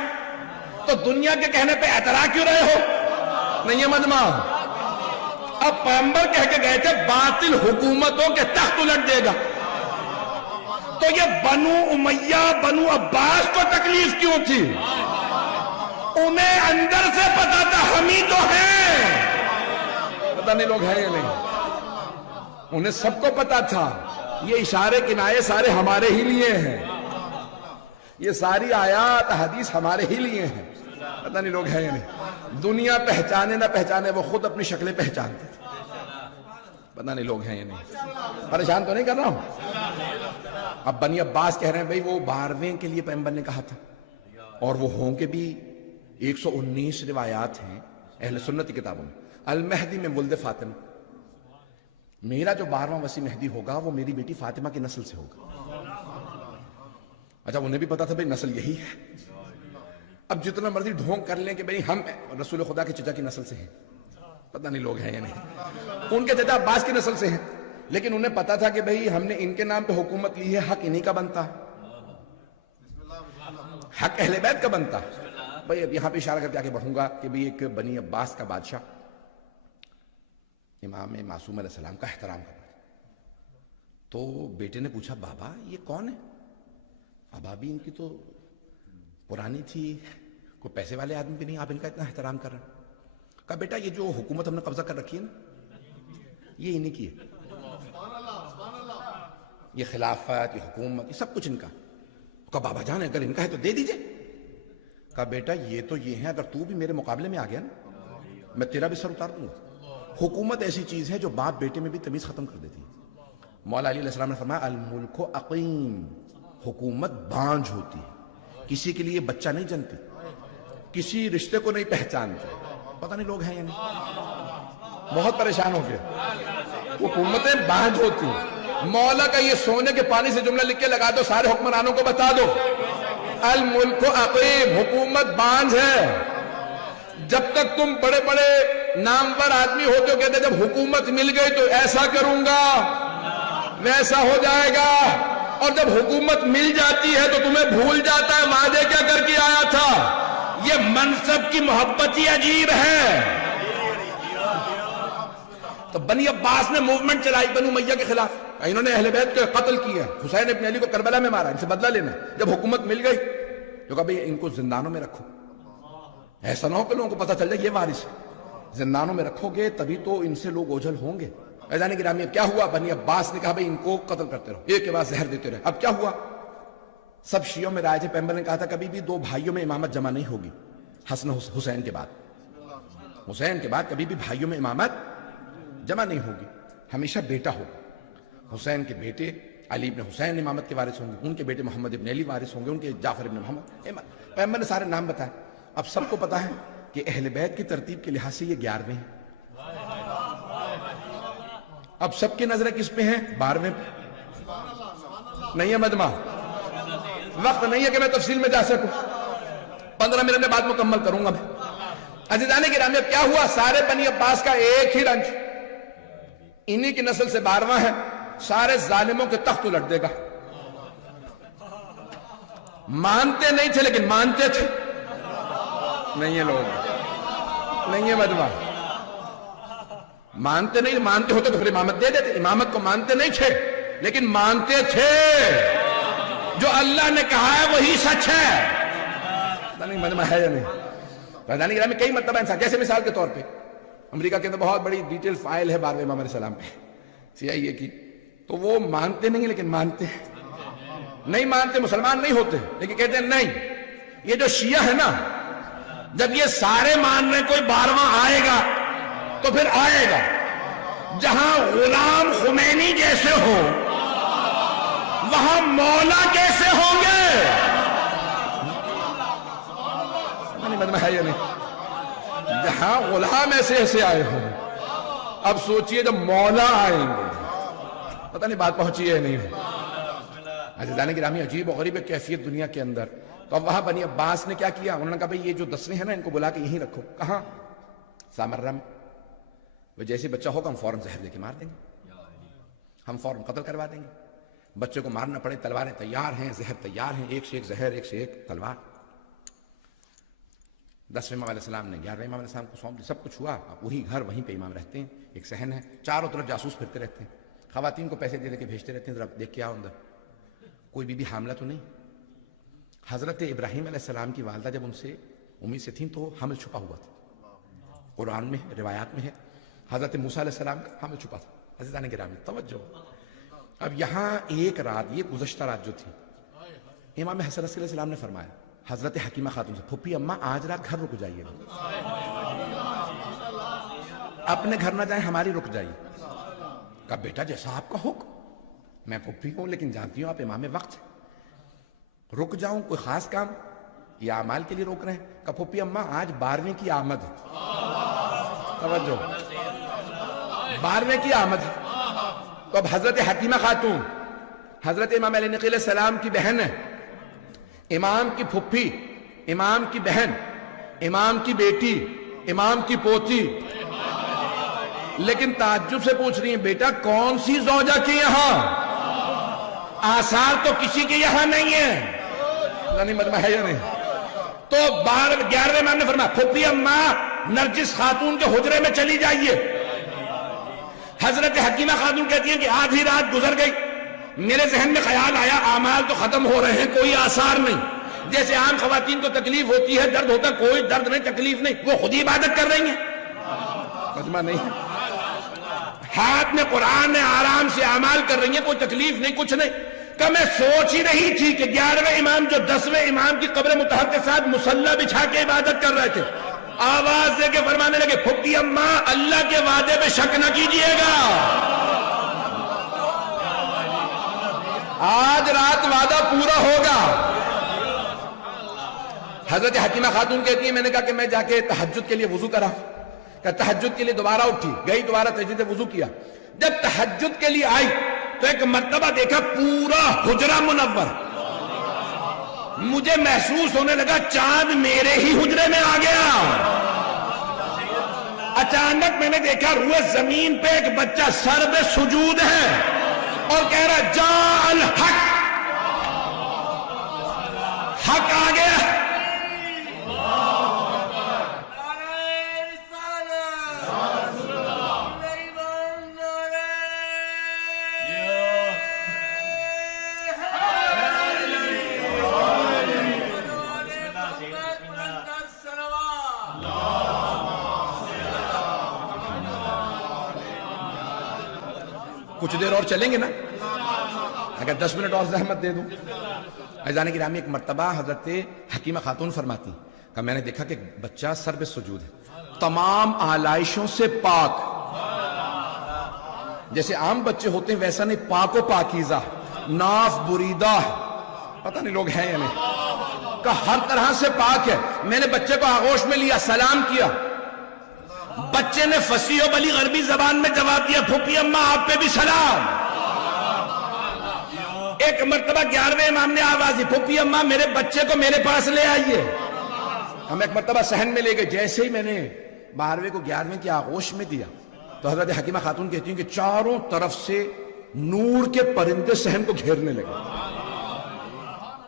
تو دنیا کے کہنے پہ اعتراض کیوں رہے ہو؟ نہیں ہے مجمع. اب پیغمبر کہہ کے گئے تھے باطل حکومتوں کے تخت الٹ دے گا, تو یہ بنو امیہ بنو عباس کو تکلیف کیوں تھی؟ انہیں اندر سے پتا تھا ہم ہی تو ہیں. پتہ نہیں لوگ ہیں یا نہیں. انہیں سب کو پتا تھا یہ اشارے کنائے سارے ہمارے ہی لیے ہیں, یہ ساری آیات حدیث ہمارے ہی لیے ہیں. پتہ نہیں لوگ ہیں یا نہیں. دنیا پہچانے نہ پہچانے وہ خود اپنی شکلیں پہچانتے تھے. پتہ نہیں لوگ ہیں یا نہیں. پریشان تو نہیں کر رہا ہوں. اب بنی عباس کہہ رہے ہیں بھئی وہ 12ویں کے لیے پیغمبر نے کہا تھا, اور وہ ہوں کے بھی 119 روایات ہیں اہل سنت کی کتابوں میں. المہدی میں ولد فاطمہ, میرا جو 12واں وسیع مہدی ہوگا وہ میری بیٹی فاطمہ کی نسل سے ہوگا. اچھا انہیں بھی پتا تھا بھئی نسل یہی ہے. اب جتنا مرضی ڈھونگ کر لیں کہ بھئی ہم رسول خدا کے چچا کی نسل سے ہیں, پتہ نہیں لوگ ہیں یا نہیں. ان کے چچا عباس کی نسل سے ہیں, لیکن انہیں پتا تھا کہ بھئی ہم نے ان کے نام پہ حکومت لی ہے, حق انہی کا بنتا, حق اہل بیت کا بنتا. بھئی اب یہاں پہ اشارہ کر کے آگے بڑھوں گا کہ بھئی ایک بنی عباس کا بادشاہ امام معصوم علیہ السلام کا احترام کرتا ہے. تو بیٹے نے پوچھا بابا یہ کون ہے؟ اب ابھی ان کی تو پرانی تھی, کوئی پیسے والے آدمی بھی نہیں, آپ ان کا اتنا احترام کر رہے ہیں. کہا بیٹا یہ جو حکومت ہم نے قبضہ کر رکھی ہے نا, یہ انہی کی ہے, یہ خلافت, یہ حکومت, یہ سب کچھ ان کا. کہا بابا جان اگر ان کا ہے تو دے دیجئے. کہا بیٹا یہ تو یہ ہے, اگر تو بھی میرے مقابلے میں آ گیا نا میں تیرا بھی سر اتار دوں گا. حکومت ایسی چیز ہے جو باپ بیٹے میں بھی تمیز ختم کر دیتی ہے. مولا علی علیہ السلام نے فرمایا الملک عقیم, حکومت بانجھ ہوتی ہے, کسی کے لیے بچہ نہیں جنتی, کسی رشتے کو نہیں پہچانتی. پتہ نہیں لوگ ہیں یا نہیں, بہت پریشان ہو گئے. حکومتیں بانجھ ہوتی ہیں. مولا کا یہ سونے کے پانی سے جملہ لکھ کے لگا دو, سارے حکمرانوں کو بتا دو الملک عقیم, حکومت بانجھ ہے. جب تک تم بڑے بڑے نامور آدمی ہوتے ہو کہتے جب حکومت مل گئی تو ایسا کروں گا ویسا ہو جائے گا, اور جب حکومت مل جاتی ہے تو تمہیں بھول جاتا ہے وعدے کیا کر کے آیا تھا. یہ منصب کی محبت ہی عجیب ہے. تو بنی عباس نے موومنٹ چلائی بنو امیہ کے خلاف, انہوں نے اہل بیت کو قتل کیا, حسین ابن علی کو کربلا میں مارا, ان سے بدلہ لینا. جب حکومت مل گئی تو کہا بھئی ان کو زندانوں میں رکھو, ایسا نہ ہو کہ لوگوں کو پتہ چل جائے یہ وارث ہے. زندانوں میں رکھو گے تبھی تو ان سے لوگ اوجھل ہوں گے. عزیزان گرامی اب کیا ہوا, بنی عباس نے کہا بھئی ان کو قتل کرتے رہو, ایک کے بعد زہر دیتے رہے. اب کیا ہوا, سب شیعوں میں رائے تھے. پیغمبر نے کہا تھا کبھی بھی 2 بھائیوں میں امامت جمع نہیں ہوگی, حسن حسین کے بعد. حسین کے بعد کبھی بھی بھائیوں میں امامت جمع نہیں ہوگی, ہمیشہ بیٹا ہوگا. حسین کے بیٹے علی ابن حسین امامت کے وارث ہوں گے, ان کے بیٹے محمد ابن علی وارث ہوں گے, ان کے جعفر ابن محمد. پیغمبر نے سارے نام بتائے. اب سب کو پتا ہے کہ اہل بیت کی ترتیب کے لحاظ سے یہ 11ویں ہیں. اب سب کی نظریں کس پہ ہیں, 12ویں پہ. نہیں ہے مجمع, وقت نہیں ہے کہ میں تفصیل میں جا سکوں, 15 منٹ میں بات مکمل کروں گا میں. عزیزان گرامی اب کیا ہوا, سارے بنی عباس کا ایک ہی رنج, انہی کی نسل سے 12واں ہے. سارے ظالموں کے تخت الٹ دے گا. مانتے نہیں تھے لیکن مانتے تھے. نہیں ہے لوگ, نہیں ہے مجمع, مانتے نہیں, مانتے ہوتے تو پھر امامت دے دیتے. امامت کو مانتے نہیں تھے لیکن مانتے تھے, جو اللہ نے کہا ہے وہی سچ ہے. نہیں مجمع ہے یا نہیں. رضانی گرامی کئی مرتبہ انسان, جیسے مثال کے طور پہ امریکہ کے اندر بہت بڑی ڈیٹیل فائل ہے 12ویں امام علیہ السلام پہ CIA کی, تو وہ مانتے نہیں لیکن مانتے ہیں. نہیں مانتے, مسلمان نہیں ہوتے لیکن کہتے ہیں نہیں. یہ جو شیعہ ہے نا, جب یہ سارے مان رہے کوئی 12واں آئے گا تو پھر آئے گا. جہاں غلام خمینی جیسے ہو وہاں مولا کیسے ہوں گے. نہیں مطلب ہے یہ نہیں, جہاں غلام ایسے ایسے آئے ہوں, اب سوچئے جب مولا آئیں گے, پتہ نہیں بات پہنچی ہے نہیں. عزیزان گرامی عجیب و غریب کیفیت دنیا کے اندر. تو اب وہاں بنی عباس نے کیا کیا, انہوں نے کہا بھئی یہ جو 10ویں ہیں نا ان کو بلا کے یہیں رکھو. کہاں, سامرہ میں. وہ جیسے بچہ ہوگا ہم فوراً زہر دے کے مار دیں گے, ہم فوراً قتل کروا دیں گے. بچے کو مارنا پڑے, تلواریں تیار ہیں, زہر تیار ہیں, ایک سے ایک زہر, ایک سے ایک تلوار. 10ویں امام علیہ السلام نے 11ویں امام علیہ السلام کو سونپ دیا. سب کچھ ہوا. اب وہی گھر وہیں پہ امام رہتے ہیں, ایک صحن ہے, چاروں طرف جاسوس پھرتے رہتے ہیں, خواتین کو پیسے دے دے کے بھیجتے رہتے ہیں, ذرا دیکھ کے آؤ اندر کوئی بی بی حاملہ تو نہیں. حضرت ابراہیم علیہ السلام کی والدہ جب ان سے امید سے تھیں تو حمل چھپا ہوا تھا, قرآن میں روایات میں ہے. حضرت موسیٰ علیہ السلام کا حمل چھپا تھا. عزیزان گرامی توجہ, اب یہاں ایک رات, یہ گزشتہ رات جو تھی, امام حسن علیہ السلام نے فرمایا حضرت حکیمہ خاتون سے, پھپھی اماں آج رات گھر رک جائیے, اپنے گھر نہ جائیں, ہماری رک جائیے. کہا بیٹا جیسا آپ کا حکم, میں پھپھی ہوں لیکن جانتی ہوں آپ امام وقت ہیں, رک جاؤں کوئی خاص کام یا اعمال کے لیے روک رہے ہیں؟ کہا پھپھی اماں آج 12ویں کی آمد ہے, توجہ 12ویں کی آمد ہے. تو اب حضرت حکیمہ خاتون حضرت امام علی نقی علیہ السلام کی بہن ہے, امام کی پھپھی, امام کی بہن, امام کی بیٹی, امام کی پوتی, لیکن تعجب سے پوچھ رہی ہیں بیٹا کون سی زوجہ کی یہاں؟ آثار تو کسی کے یہاں نہیں ہے. نہیں مجمع ہے یا نہیں؟ تو 11ویں امام نے فرمایا پھپھی اماں نرجس خاتون کے حجرے میں چلی جائیے. حضرت حکیمہ خاتون کہتی ہیں کہ آدھی رات گزر گئی, میرے ذہن میں خیال آیا اعمال تو ختم ہو رہے ہیں, کوئی آثار نہیں. جیسے عام خواتین کو تکلیف ہوتی ہے, درد ہوتا ہے, کوئی درد نہیں, تکلیف نہیں, وہ خود ہی عبادت کر رہی ہیں. مجمع نہیں, ہاتھ میں قرآن ہے, آرام سے اعمال کر رہی ہیں, کوئی تکلیف نہیں, کچھ نہیں. کہ میں سوچ ہی رہی تھی کہ 11ویں امام جو 10ویں امام کی قبر مطہر کے ساتھ مصلی بچھا کے عبادت کر رہے تھے, آواز دے کے فرمانے لگے پھپھی اماں اللہ کے وعدے پہ شک نہ کیجئے گا, آج رات وعدہ پورا ہوگا. حضرت حکیمہ خاتون کہتی ہیں میں نے کہا کہ میں جا کے تہجد کے لیے وضو کرا. کہ تہجد کے لیے دوبارہ اٹھی, گئی دوبارہ تہجد سے وضو کیا. جب تہجد کے لیے آئی تو ایک مرتبہ دیکھا پورا حجرہ منور, مجھے محسوس ہونے لگا چاند میرے ہی حجرے میں آ گیا. اچانک میں نے دیکھا روئے زمین پہ ایک بچہ سر پہ سجود ہے اور کہہ رہا جاء الحق, حق آ گیا. کچھ دیر اور چلیں گے نا, اگر 10 منٹ اور زحمت دے دوں. عزیزان گرامی ایک مرتبہ حضرت حکیمہ خاتون فرماتی کہ میں نے دیکھا کہ بچہ سر پہ سجود ہے, تمام آلائشوں سے پاک, جیسے عام بچے ہوتے ہیں ویسا نہیں, پاک و پاکیزہ, ناف بریدہ, پتہ نہیں لوگ ہیں یا نہیں, کہ ہر طرح سے پاک ہے. میں نے بچے کو آغوش میں لیا, سلام کیا, بچے نے فصیح و بلی غربی زبان میں جواب دیا پھپھی اماں آپ پہ بھی سلام. ایک مرتبہ 11ویں امام نے آواز دی پھپھی اماں میرے بچے کو میرے پاس لے آئیے. ہم ایک مرتبہ صحن میں لے گئے, جیسے ہی میں نے 12ویں کو 11ویں کی آغوش میں دیا تو حضرت حکیمہ خاتون کہتی ہیں کہ چاروں طرف سے نور کے پرندے صحن کو گھیرنے لگے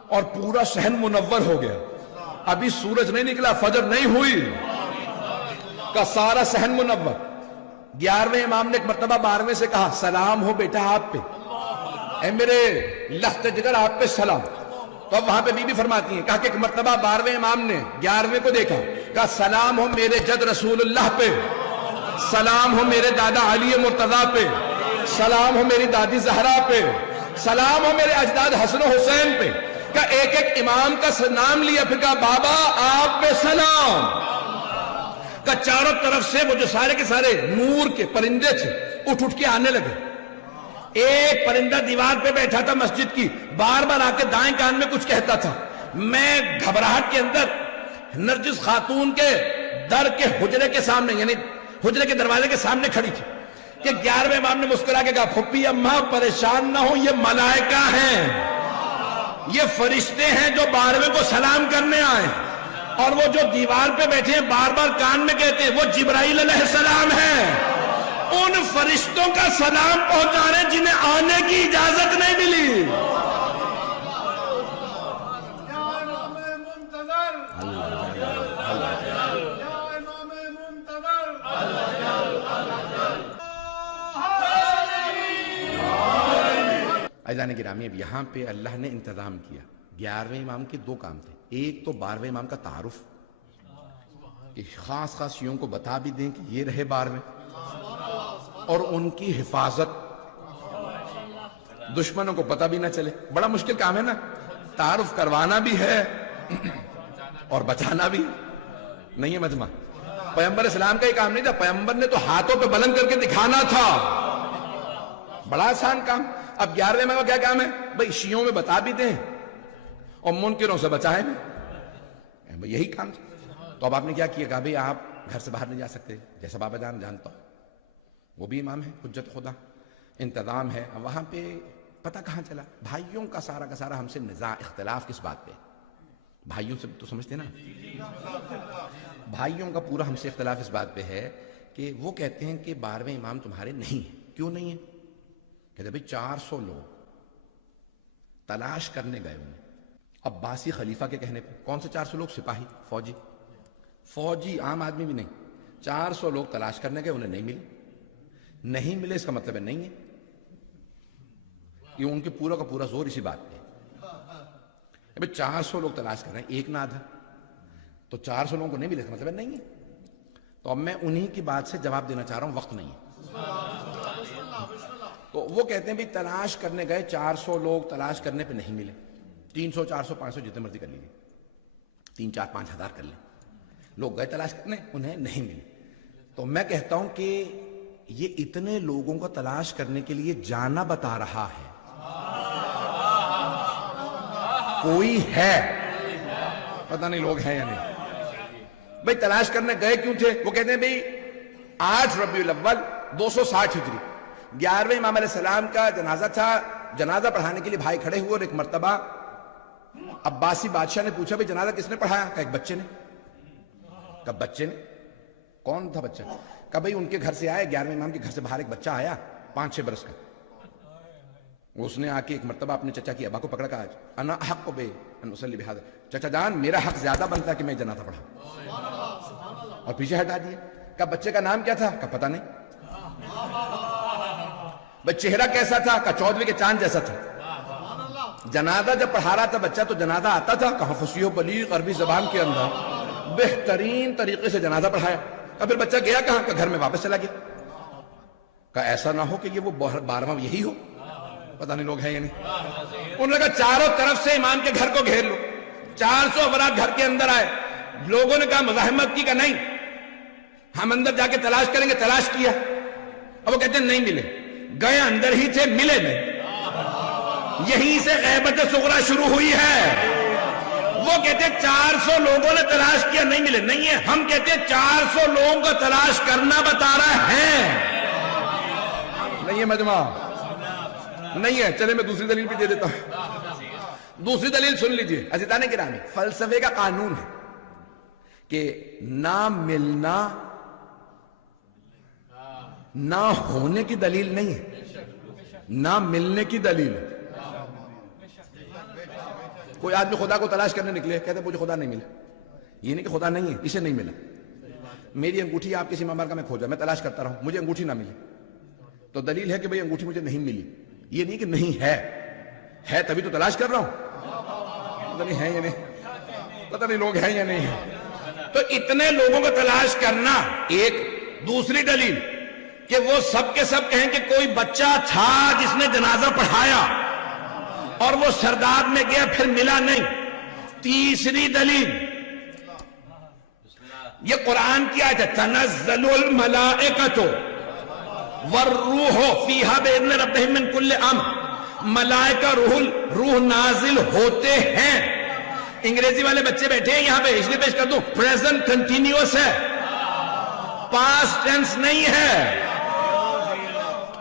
اور پورا صحن منور ہو گیا. ابھی سورج نہیں نکلا, فجر نہیں ہوئی, کا سارا صحن منور. 11ویں امام نے ایک مرتبہ 12ویں سے کہا سلام ہو بیٹا آپ پہ, اے میرے لخت جگر آپ پہ سلام. تو اب وہاں پہ بی بی فرماتی ہیں کہا کہ ایک مرتبہ 12ویں امام نے 11ویں کو دیکھا, کہا سلام ہو میرے جد رسول اللہ پہ, سلام ہو میرے دادا علی مرتضیٰ پہ, سلام ہو میری دادی زہرا پہ, سلام ہو میرے اجداد حسن و حسین پہ. کہا ایک ایک امام کا نام لیا, پھر کہا بابا آپ پہ سلام. کہ چاروں طرف سے وہ جو سارے کے سارے نور کے پرندے تھے اٹھ کے آنے لگے. ایک پرندہ دیوار پہ بیٹھا تھا مسجد کی, بار بار آ کے دائیں کان میں کچھ کہتا تھا. میں گھبراہٹ کے اندر نرجس خاتون کے در کے حجرے کے سامنے, یعنی حجرے کے دروازے کے سامنے کھڑی تھی کہ 11ویں امام نے مسکرا کے کہا پھپھی اماں پریشان نہ ہو, یہ ملائکہ ہیں, یہ فرشتے ہیں جو 12ویں کو سلام کرنے آئے, اور وہ جو دیوار پہ بیٹھے ہیں بار بار کان میں کہتے ہیں وہ جبرائیل علیہ السلام ہیں. ان فرشتوں کا سلام پہنچا رہے ہیں جنہیں آنے کی اجازت نہیں ملی. عزیزان گرامی اب یہاں پہ اللہ نے انتظام کیا. 11ویں امام کے 2 کام تھے. ایک تو 12ویں امام کا تعارف, کہ خاص خاص یوں کو بتا بھی دیں کہ یہ رہے 12ویں, اور ان کی حفاظت, دشمنوں کو پتہ بھی نہ چلے. بڑا مشکل کام ہے نا, تعارف کروانا بھی ہے اور بچانا بھی نہیں ہے مجمع. پیغمبر اسلام کا یہ کام نہیں تھا, پیغمبر نے تو ہاتھوں پہ بلند کر کے دکھانا تھا. بڑا آسان کام. اب 11ویں امام کا کیا کام ہے؟ بھئی شیعوں میں بتا بھی دیں اور منکروں سے بچائیں بھی, یہی کام تھا. تو اب آپ نے کیا کیا؟ کہا بھئی آپ گھر سے باہر نہیں جا سکتے, جیسا بابا جان جانتا ہوں, وہ بھی امام ہے, حجت خدا, انتظام ہے. اب وہاں پہ پتہ کہاں چلا؟ بھائیوں کا سارا ہم سے نزاع, اختلاف کس بات پہ؟ بھائیوں سے تو سمجھتے نا, بھائیوں کا پورا ہم سے اختلاف اس بات پہ ہے کہ وہ کہتے ہیں کہ 12ویں امام تمہارے نہیں ہیں. کیوں نہیں ہیں؟ کہتے ہیں 400 لوگ تلاش کرنے گئے انہیں عباسی خلیفہ کے کہنے پہ. کون سے 400 لوگ؟ سپاہی, فوجی, عام آدمی بھی نہیں. 400 لوگ تلاش کرنے گئے, انہیں نہیں ملے. اس کا مطلب ہے نہیں ہے, یہ ان کے پورا کا پورا زور اسی بات پہ. 400 لوگ تلاش کر رہے ہیں, ایک نہ آدھا, تو 400 لوگوں کو نہیں ملے, اس کا مطلب ہے نہیں ہے. تو اب میں انہی کی بات سے جواب دینا چاہ رہا ہوں, وقت نہیں ہے. تو وہ کہتے ہیں بھی تلاش کرنے گئے 400 لوگ, تلاش کرنے پہ نہیں ملے. 300 400 500 جتنے مرضی کر لیجیے, 3 4 5 ہزار کر لیں, لوگ گئے تلاش کرنے, انہیں نہیں ملے. تو میں کہتا ہوں کہ یہ اتنے لوگوں کو تلاش کرنے کے لیے جانا بتا رہا ہے. کوئی ہے, پتہ نہیں لوگ ہیں یا نہیں. بھئی تلاش کرنے گئے کیوں تھے؟ وہ کہتے ہیں بھئی 8 ربیع الاول 260 ہجری 11ویں امام علیہ السلام کا جنازہ تھا. جنازہ پڑھانے کے لیے بھائی کھڑے ہوئے, اور ایک مرتبہ عباسی بادشاہ نے پوچھا بھئی جنازہ کس نے پڑھایا؟ کہا ایک بچے نے. کہا بچے نے؟ کون تھا بچہ؟ کہا بھئی ان کے گھر سے آئے, 11ویں امام کے گھر سے باہر ایک بچہ آیا 5-6 برس کا. اس نے آ کے ایک مرتبہ اپنے چچا کی ابا کو پکڑا, کہا انا حق بے ان اصلی بہذا, چچا جان میرا حق زیادہ بنتا ہے کہ میں جنازہ پڑھاؤں, اور پیچھے ہٹا دیا. کہا بچے کا نام کیا تھا؟ کہا پتہ نہیں. بھئی چہرہ کیسا تھا؟ کہا 14ویں کے چاند جیسا تھا. جنازہ جب پڑھا رہا تھا بچہ, تو جنازہ آتا تھا؟ کہا فصیح و بلیغ عربی زبان کے اندر بہترین طریقے سے جنازہ پڑھایا. کہا پھر بچہ گیا کہاں؟ کہا گھر میں واپس چلا گیا. کہا ایسا نہ ہو کہ یہ وہ 12واں یہی ہو, پتہ نہیں لوگ ہیں یا نہیں. انہوں نے کہا چاروں طرف سے امام کے گھر کو گھیر لو. 400 افراد گھر کے اندر آئے. لوگوں نے کہا مزاحمت کی, کہا نہیں ہم اندر جا کے تلاش کریں گے. تلاش کیا, اب وہ کہتے ہیں نہیں ملے. گئے اندر ہی تھے, ملے نہیں. یہیں سے غیبت صغرا شروع ہوئی ہے. وہ کہتے ہیں 400 لوگوں نے تلاش کیا, نہیں ملے. نہیں ہے, ہم کہتے ہیں 400 لوگوں کو تلاش کرنا بتا رہا ہے. نہیں ہے مجمع, نہیں ہے. چلے میں دوسری دلیل بھی دے دیتا ہوں. دوسری دلیل سن لیجئے عزیزان گرامی. فلسفے کا قانون ہے کہ نہ ملنا نہ ہونے کی دلیل نہیں ہے, نہ ملنے کی دلیل ہے. کوئی آدمی خدا کو تلاش کرنے نکلے, کہتے مجھے خدا نہیں ملا. یہ نہیں کہ خدا نہیں ہے, اسے نہیں ملا. میری انگوٹھی آپ کسی مامار کا میں کھوجا, میں تلاش کرتا رہا ہوں, مجھے انگوٹھی نہ ملی, تو دلیل ہے کہ بھئی انگوٹھی مجھے نہیں ملی. یہ نہیں کہ نہیں ہے تبھی تو تلاش کر رہا ہوں. پتہ نہیں ہے یا نہیں, پتہ نہیں لوگ ہیں یا نہیں ہیں. تو اتنے لوگوں کو تلاش کرنا ایک. دوسری دلیل کہ وہ سب کے سب کہیں کہ کوئی بچہ تھا جس نے جنازہ پڑھایا اور وہ سرداب میں گیا پھر ملا نہیں. تیسری دلیل یہ قرآن کی آیت ہے, تنزل الملائکۃ والروح فیہا بإذن ربہم من کل امر. ملائکہ روح نازل ہوتے ہیں. انگریزی والے بچے بیٹھے ہیں یہاں پہ, اس لیے پیش کر دوں, پریزنٹ کنٹینیوس ہے, پاسٹ ٹینس نہیں ہے.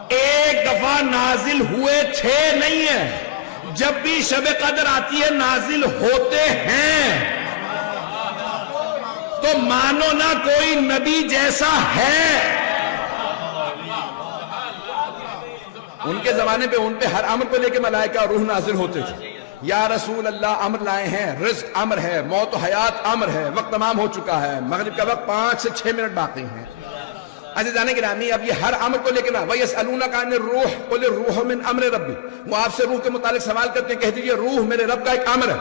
ایک دفعہ نازل ہوئے تھے نہیں ہے. جب بھی شب قدر آتی ہے نازل ہوتے ہیں. تو مانو نہ کوئی نبی جیسا ہے. ان کے زمانے پہ ان پہ ہر امر کو لے کے ملائکہ روح نازل ہوتے تھے. یا رسول اللہ امر لائے ہیں, رزق امر ہے, موت و حیات امر ہے, وقت تمام ہو چکا ہے, مغرب کا وقت 5 سے 6 منٹ باقی ہیں. عزیزان گرامی اب یہ ہر امر کو لے کے نا, وَيَسْأَلُونَكَ عَنِ الرُّوحِ قُلِ الرُّوحُ مِنْ أَمْرِ رَبِّي. وہ آپ سے روح کے متعلق سوال کرتے ہیں, کہہ دیجئے روح میرے رب کا ایک امر ہے.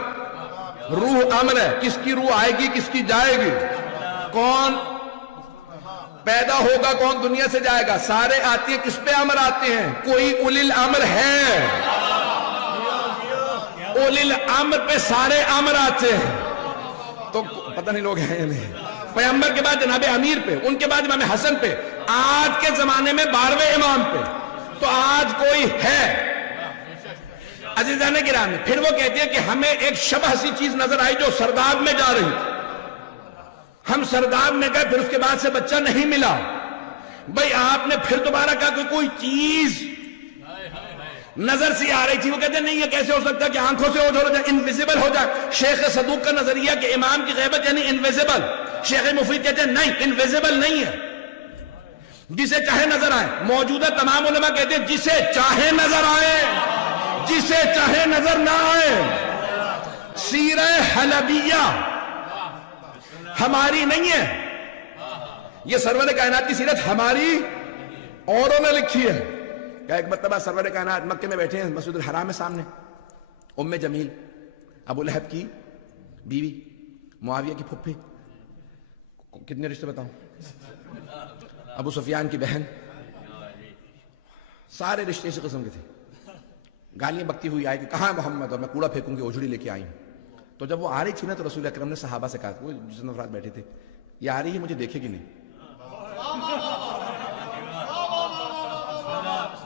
روح امر ہے, کس کی روح آئے گی, کس کی جائے گی, کون پیدا ہوگا, کون دنیا سے جائے گا, سارے آتی ہیں. کس پہ امر آتے ہیں؟ کوئی اولی الامر ہے, اولی الامر پہ سارے امر آتے ہیں. تو پتہ نہیں لوگ ہیں یا نہیں. پیغمبر کے بعد جناب امیر پہ, ان کے بعد امام حسن پہ, آج کے زمانے میں 12ویں امام پہ. تو آج کوئی ہے عزیزان گرامی. پھر وہ کہتے ہیں کہ ہمیں ایک شبہ سی چیز نظر آئی جو سرداب میں جا رہی تھی. ہم سرداب میں گئے, پھر اس کے بعد سے بچہ نہیں ملا. بھئی آپ نے پھر دوبارہ کہا کہ کوئی چیز نظر سی آ رہی تھی. وہ کہتے ہیں نہیں یہ کیسے ہو سکتا کہ آنکھوں سے اوجھل ہو جائے, انویزیبل ہو جائے. شیخ صدوق کا نظریہ کہ امام کی غیبت یعنی انویزیبل. شیخ مفید کہتے ہیں نہیں, انویزیبل نہیں ہے, جسے چاہے نظر آئے. موجودہ تمام علماء کہتے ہیں جسے چاہے نظر آئے, جسے چاہے نظر نہ آئے. سیرہ حلبیہ ہماری نہیں ہے, یہ سرور کائنات کی سیرت ہماری اوروں نے لکھی ہے. کہ ایک مرتبہ سرور کائنات مکے میں بیٹھے ہیں مسجد الحرام میں سامنے. ام جمیل ابو لہب کی بیوی, معاویہ کی پھپھی, کتنے رشتے بتاؤں, ابو سفیان کی بہن, سارے رشتے اسی قسم کے تھے. گالیاں بکتی ہوئی آئی کہ کہاں ہے محمد, اور میں کوڑا پھینکوں گی, اوجھڑی لے کے آئی ہوں. تو جب وہ آ رہی تھی نا تو رسول اکرم نے صحابہ سے کہا, وہ جتنے افراد بیٹھے تھے, یہ آ رہی ہے مجھے دیکھے گی نہیں.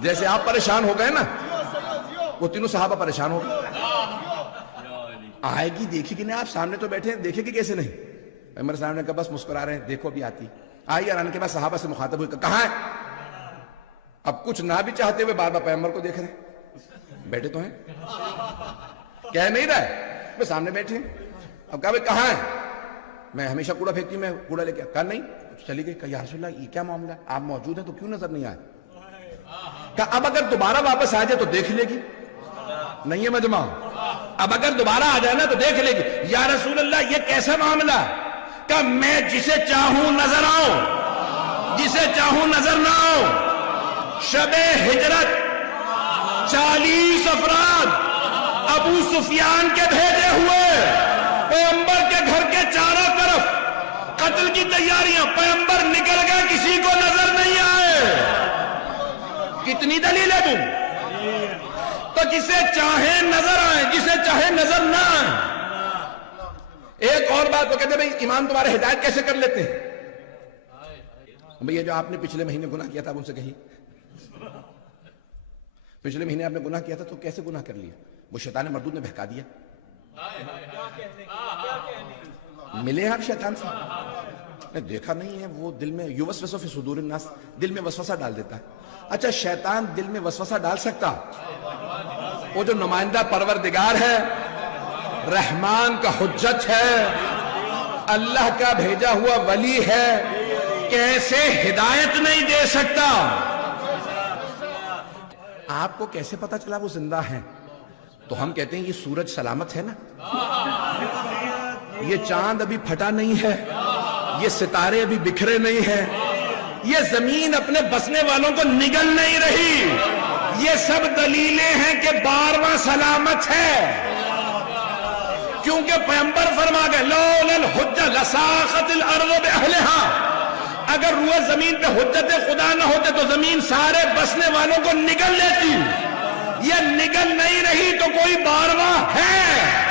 جیسے آپ پریشان ہو گئے نا, وہ تینوں صحابہ پریشان ہو گئے. آئے گی دیکھے گی نہیں, آپ سامنے تو بیٹھے ہیں, دیکھے گی کیسے نہیں. عمر صاحب نے کہا بس مسکرا رہے ہیں, دیکھو بھی آتی. آئی آنے کے بعد صحابہ سے مخاطب ہوئی, کہاں ہے. اب کچھ نہ بھی چاہتے ہوئے بار بار پیغمبر کو دیکھ رہے ہیں, بیٹھے تو ہیں, کہہ نہیں رہے, میں سامنے بیٹھے ہیں. اب کہا بھائی کہاں ہے, میں ہمیشہ کوڑا پھینکتی ہوں, میں کوڑا لے کے. کہا نہیں, چلی گئی. کہا یا رسول اللہ یہ کیا معاملہ ہے, آپ موجود ہیں تو کیوں نظر نہیں آئے. کہا اب اگر دوبارہ واپس آ جائے تو دیکھ لے گی. نہیں ہے مجمع, اب اگر دوبارہ آ جائے نا تو دیکھ لے گی. یا رسول اللہ یہ کیسا معاملہ ہے. کہ میں جسے چاہوں نظر آؤں, جسے چاہوں نظر نہ آؤں. شب ہجرت 40 افراد ابو سفیان کے بھیجے ہوئے, پیغمبر کے گھر کے چاروں طرف قتل کی تیاریاں. پیغمبر نکل گئے, کسی کو نظر نہیں آئے. کتنی دلیلیں دوں. تو جسے چاہے نظر آئے, جسے چاہے نظر نہ آئے. ایک اور بات وہ کہتے ہیں بھئی امام تمہارے ہدایت کیسے کر لیتے ہیں. بھئی یہ جو آپ نے پچھلے مہینے گناہ کیا تھا, آپ ان سے کہیے پچھلے مہینے آپ نے گناہ کیا تھا تو کیسے گناہ کر لیا. وہ شیطان مردود نے بہکا دیا. ملے آپ شیطان سے, دیکھا نہیں ہے, وہ دل میں یوسوس فی صدور الناس, دل میں وسوسہ ڈال دیتا ہے. اچھا شیطان دل میں وسوسہ ڈال سکتا, وہ جو نمائندہ پروردگار ہے, رحمان کا حجت ہے, اللہ کا بھیجا ہوا ولی ہے, کیسے ہدایت نہیں دے سکتا. آپ کو کیسے پتا چلا وہ زندہ ہیں. تو ہم کہتے ہیں یہ سورج سلامت ہے نا, یہ چاند ابھی پھٹا نہیں ہے, یہ ستارے ابھی بکھرے نہیں ہیں, یہ زمین اپنے بسنے والوں کو نگل نہیں رہی. یہ سب دلیلیں ہیں کہ 12واں سلامت ہے. کیونکہ پیغمبر فرما گئے لولا الحجہ لساقت الارض باہلہا, اگر روح زمین پہ حجت خدا نہ ہوتے تو زمین سارے بسنے والوں کو نگل لیتی. یہ نگل نہیں رہی تو کوئی 12واں ہے.